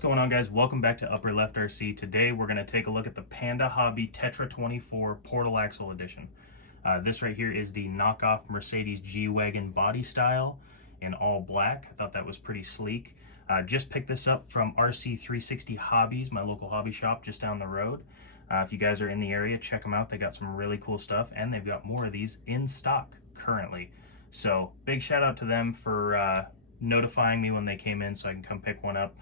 What's going on, guys? Welcome back to Upper Left RC. Today we're going to take a look at the Panda Hobby Tetra24 Portal Axle Edition. This right here is the knockoff Mercedes G-Wagon body style in all black. I thought that was pretty sleek. Just picked this up from RC360 Hobbies, my local hobby shop just down the road. If you guys are in the area, check them out. They got some really cool stuff, and they've got more of these in stock currently. So big shout out to them for notifying me when they came in so I can come pick one up.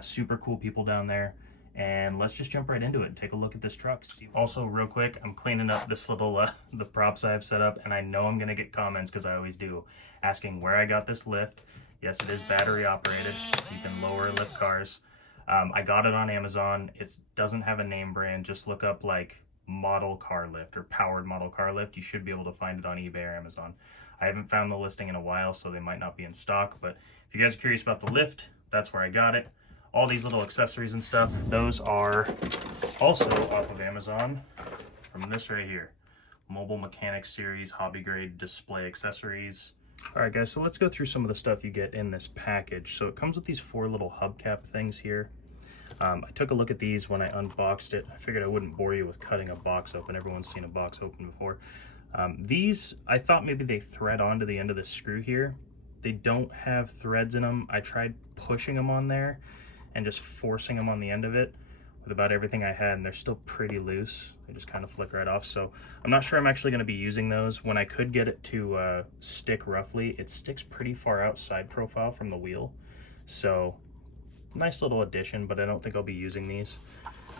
Super cool people down there, and let's just jump right into it and take a look at this truck. Also, real quick, I'm cleaning up this little the props I've set up, and I know I'm gonna get comments, because I always do, asking where I got this lift. Yes, it is battery operated. You can lower lift cars. I got it on Amazon. It doesn't have a name brand. Just look up like model car lift or powered model car lift. You should be able to find it on eBay or Amazon. I haven't found the listing in a while, so they might not be in stock, but if you guys are curious about the lift, that's where I got it. All these little accessories and stuff, those are also off of Amazon from this right here. Mobile Mechanics Series hobby grade display accessories. All right, guys, so let's go through some of the stuff you get in this package. So it comes with these 4 little hubcap things here. I took a look at these when I unboxed it. I figured I wouldn't bore you with cutting a box open. Everyone's seen a box open before. These, I thought maybe they thread onto the end of the screw here. They don't have threads in them. I tried pushing them on there and just forcing them on the end of it with about everything I had, and they're still pretty loose. They just kind of flick right off. So I'm not sure I'm actually going to be using those. When I could get it to stick roughly, it sticks pretty far outside profile from the wheel. So nice little addition, but I don't think I'll be using these.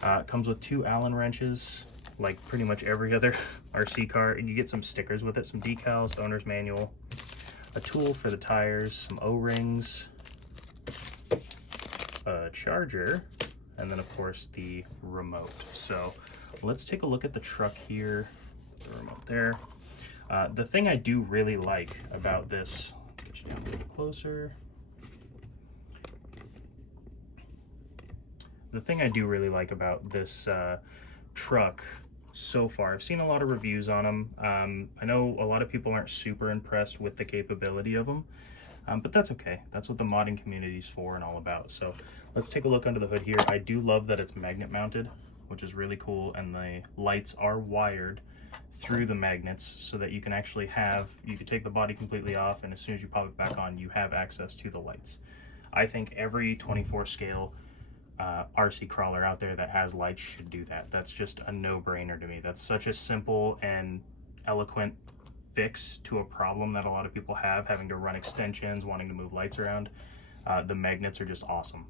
It comes with 2 Allen wrenches, like pretty much every other RC car. And you get some stickers with it, some decals, owner's manual, a tool for the tires, some O-rings, a charger, and then of course the remote. So let's take a look at the truck here. The remote there. The thing I do really like about this, let's get you down a little closer. The thing I do really like about this truck so far, I've seen a lot of reviews on them. I know a lot of people aren't super impressed with the capability of them. But that's okay. That's what the modding community is for and all about. So let's take a look under the hood here. I do love that it's magnet mounted, which is really cool. And the lights are wired through the magnets so that you can actually you can take the body completely off, and as soon as you pop it back on, you have access to the lights. I think every 24 scale RC crawler out there that has lights should do that. That's just a no-brainer to me. That's such a simple and eloquent fix to a problem that a lot of people have, having to run extensions, wanting to move lights around. The magnets are just awesome.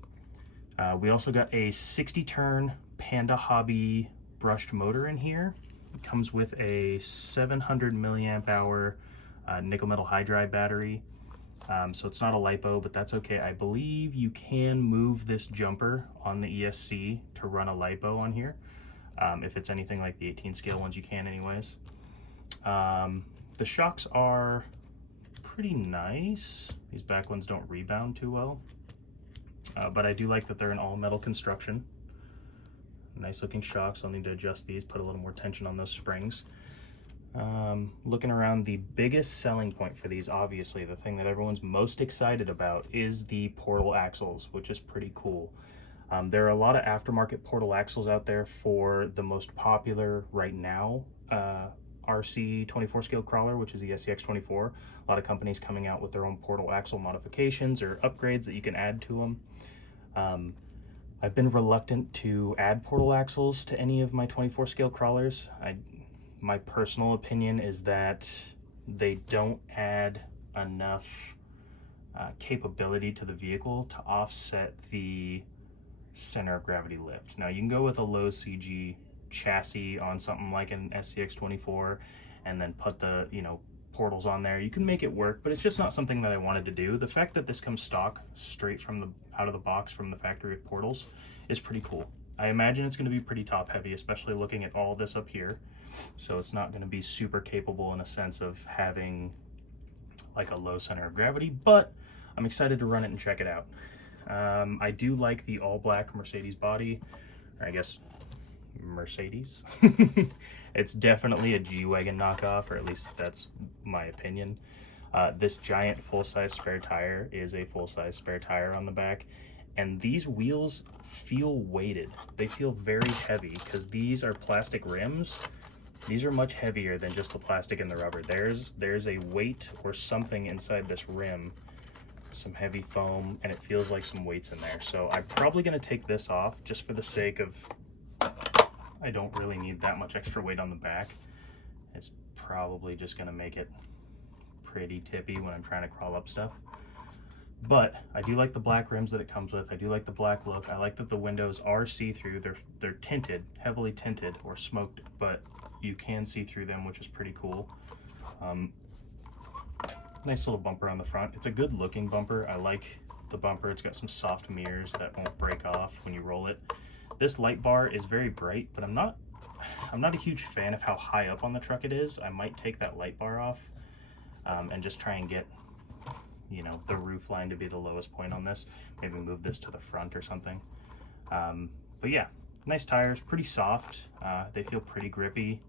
We also got a 60-turn Panda Hobby brushed motor in here. It comes with a 700 milliamp hour nickel metal hydride battery. So it's not a LiPo, but that's okay. I believe you can move this jumper on the ESC to run a LiPo on here. If it's anything like the 18 scale ones, you can anyways. The shocks are pretty nice. These back ones don't rebound too well, but I do like that they're an all metal construction. Nice looking shocks. I'll need to adjust these, put a little more tension on those springs. Looking around, the biggest selling point for these, obviously the thing that everyone's most excited about, is the portal axles, which is pretty cool. There are a lot of aftermarket portal axles out there for the most popular right now RC 24 scale crawler, which is the SCX24. A lot of companies coming out with their own portal axle modifications or upgrades that you can add to them. I've been reluctant to add portal axles to any of my 24 scale crawlers. My personal opinion is that they don't add enough capability to the vehicle to offset the center of gravity lift. Now, you can go with a low CG chassis on something like an SCX24 and then put the portals on there. You can make it work, but it's just not something that I wanted to do. The fact that this comes stock straight from out of the box from the factory with portals is pretty cool. I imagine it's going to be pretty top heavy, especially looking at all this up here. So it's not going to be super capable in a sense of having like a low center of gravity, but I'm excited to run it and check it out. I do like the all black Mercedes body, or I guess Mercedes. It's definitely a G-Wagon knockoff, or at least that's my opinion. This giant full-size spare tire is a full-size spare tire on the back, and these wheels feel weighted. They feel very heavy because these are plastic rims. These are much heavier than just the plastic and the rubber. There's a weight or something inside this rim, some heavy foam, and it feels like some weight's in there. So I'm probably gonna take this off just for the sake of, I don't really need that much extra weight on the back. It's probably just gonna make it pretty tippy when I'm trying to crawl up stuff. But I do like the black rims that it comes with. I do like the black look. I like that the windows are see-through. They're tinted, heavily tinted or smoked, but you can see through them, which is pretty cool. Nice little bumper on the front. It's a good looking bumper. I like the bumper. It's got some soft mirrors that won't break off when you roll it. This light bar is very bright, but I'm not a huge fan of how high up on the truck it is. I might take that light bar off and just try and get, you know, the roof line to be the lowest point on this. Maybe move this to the front or something. But yeah, nice tires, pretty soft. They feel pretty grippy,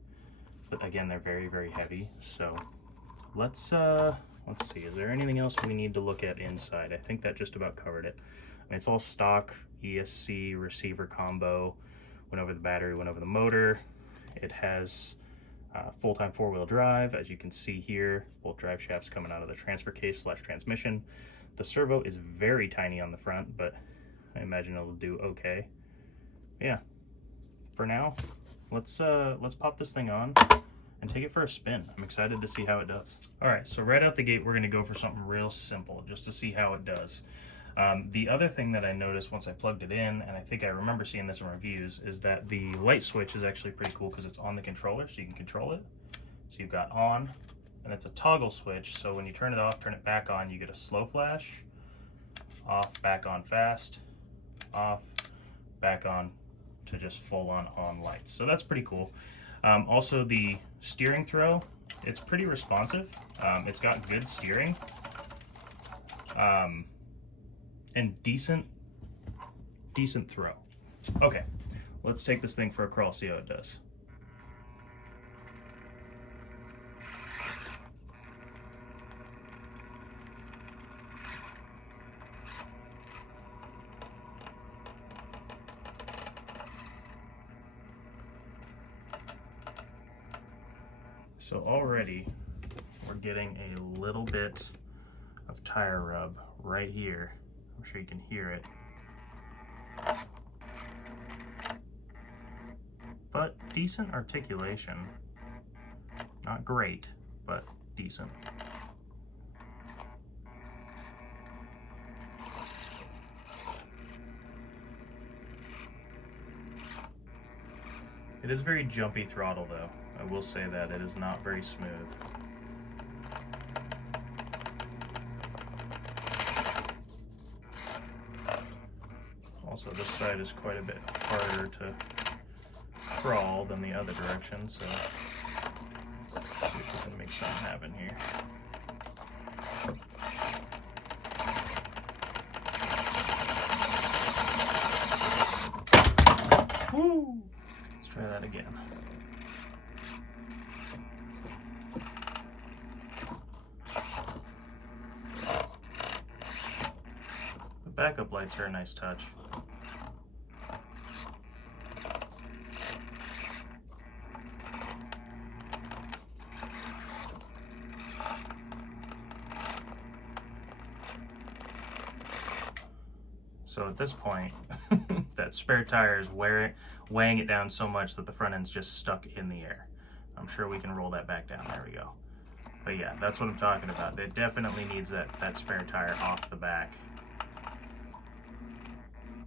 but again, they're very, very heavy. So let's see, is there anything else we need to look at inside? I think that just about covered it. I mean, it's all stock ESC receiver combo. Went over the battery, went over the motor. It has full-time four-wheel drive, as you can see here. Both drive shafts coming out of the transfer case / transmission. The servo is very tiny on the front, but I imagine it'll do okay. Yeah, for now, let's pop this thing on and take it for a spin. I'm excited to see how it does. All right, so right out the gate, we're gonna go for something real simple just to see how it does. The other thing that I noticed once I plugged it in, and I think I remember seeing this in reviews, is that the light switch is actually pretty cool because it's on the controller, so you can control it. So you've got on, and it's a toggle switch, so when you turn it off, turn it back on, you get a slow flash, off, back on fast, off, back on, to just full on lights. So that's pretty cool. Also the steering throw, it's pretty responsive. It's got good steering. And decent throw. Okay, let's take this thing for a crawl, see how it does. So already we're getting a little bit of tire rub right here. I'm sure you can hear it. But decent articulation. Not great, but decent. It is very jumpy throttle though. I will say that it is not very smooth. Also, this side is quite a bit harder to crawl than the other direction, so let's see if we can make something happen here. Woo! Let's try that again. The backup lights are a nice touch. So at this point, that spare tire is weighing it down so much that the front end's just stuck in the air. I'm sure we can roll that back down. There we go. But yeah, that's what I'm talking about. It definitely needs that spare tire off the back,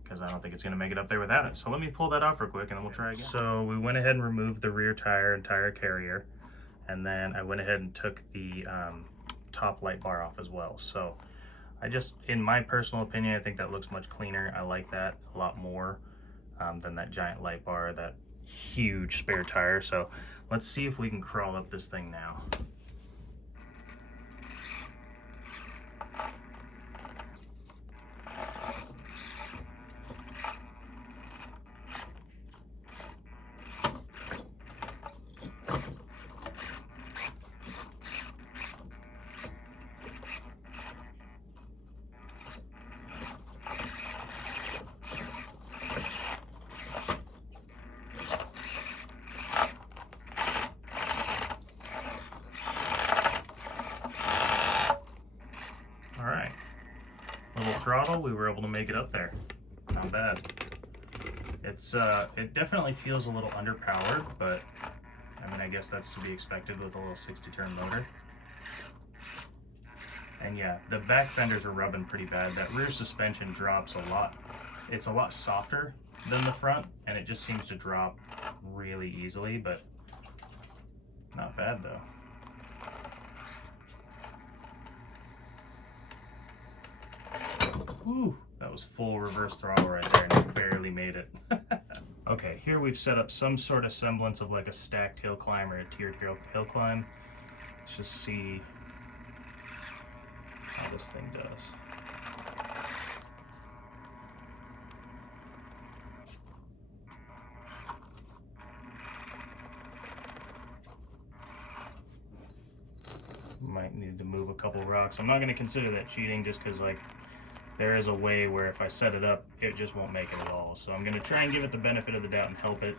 because I don't think it's going to make it up there without it. So let me pull that off real quick and then we'll try again. So we went ahead and removed the rear tire and tire carrier, and then I went ahead and took the top light bar off as well. So in my personal opinion, I think that looks much cleaner. I like that a lot more than that giant light bar, that huge spare tire. So let's see if we can crawl up this thing now. throttle, we were able to make it up there. Not bad. It definitely feels a little underpowered, but I mean, I guess that's to be expected with a little 60-turn motor. And yeah, the back fenders are rubbing pretty bad. That rear suspension drops a lot. It's a lot softer than the front, and it just seems to drop really easily, but not bad though. Whew, that was full reverse throttle right there, and it barely made it. Okay, here we've set up some sort of semblance of like a stacked hill climb or a tiered hill climb. Let's just see how this thing does. Might need to move a couple rocks. I'm not going to consider that cheating just because like there is a way where if I set it up, it just won't make it at all. So I'm going to try and give it the benefit of the doubt and help it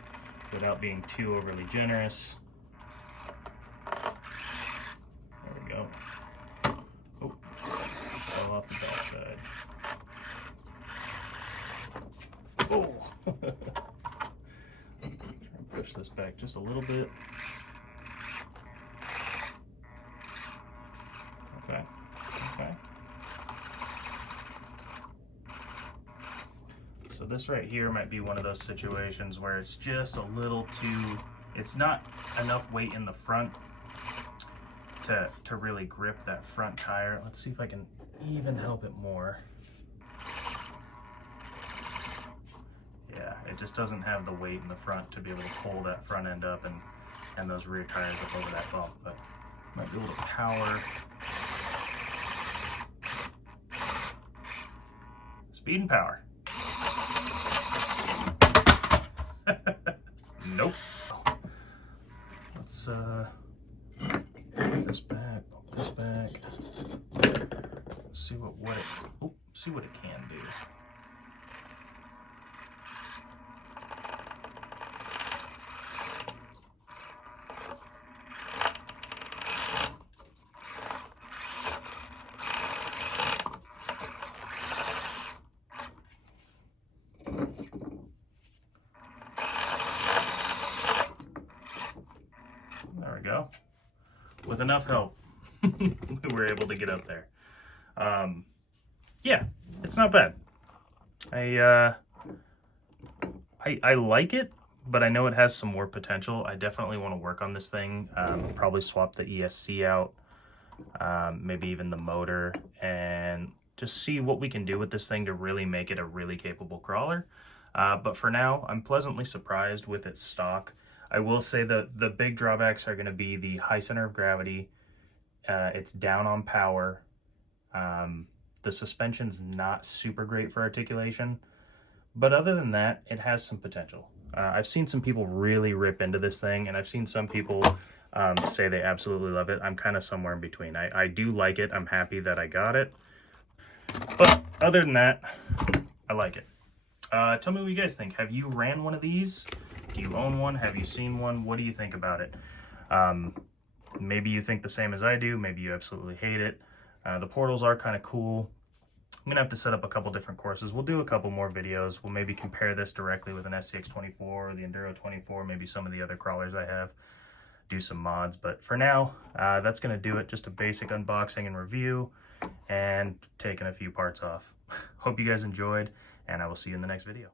without being too overly generous. There we go. Oh, fell off the backside. Oh! Try and push this back just a little bit. Okay. Okay. So this right here might be one of those situations where it's just a little too, it's not enough weight in the front to really grip that front tire. Let's see if I can even help it more. Yeah, it just doesn't have the weight in the front to be able to pull that front end up and those rear tires up over that bump, but might be able to power. Speed and power. Nope. Let's put this back, put this back. See see what it can do. There we go. With enough help, we were able to get up there. Yeah, it's not bad. I like it, but I know it has some more potential. I definitely want to work on this thing. Probably swap the ESC out, maybe even the motor, and just see what we can do with this thing to really make it a really capable crawler. But for now, I'm pleasantly surprised with its stock. I will say that the big drawbacks are going to be the high center of gravity. It's down on power. The suspension's not super great for articulation. But other than that, it has some potential. I've seen some people really rip into this thing, and I've seen some people say they absolutely love it. I'm kind of somewhere in between. I do like it. I'm happy that I got it. But other than that, I like it. Tell me what you guys think. Have you ran one of these? Do you own one? Have you seen one? What do you think about it? Maybe you think the same as I do. Maybe you absolutely hate it. The portals are kind of cool. I'm going to have to set up a couple different courses. We'll do a couple more videos. We'll maybe compare this directly with an SCX24 or the Enduro 24, maybe some of the other crawlers I have. Do some mods. But for now, that's going to do it. Just a basic unboxing and review and taking a few parts off. Hope you guys enjoyed, and I will see you in the next video.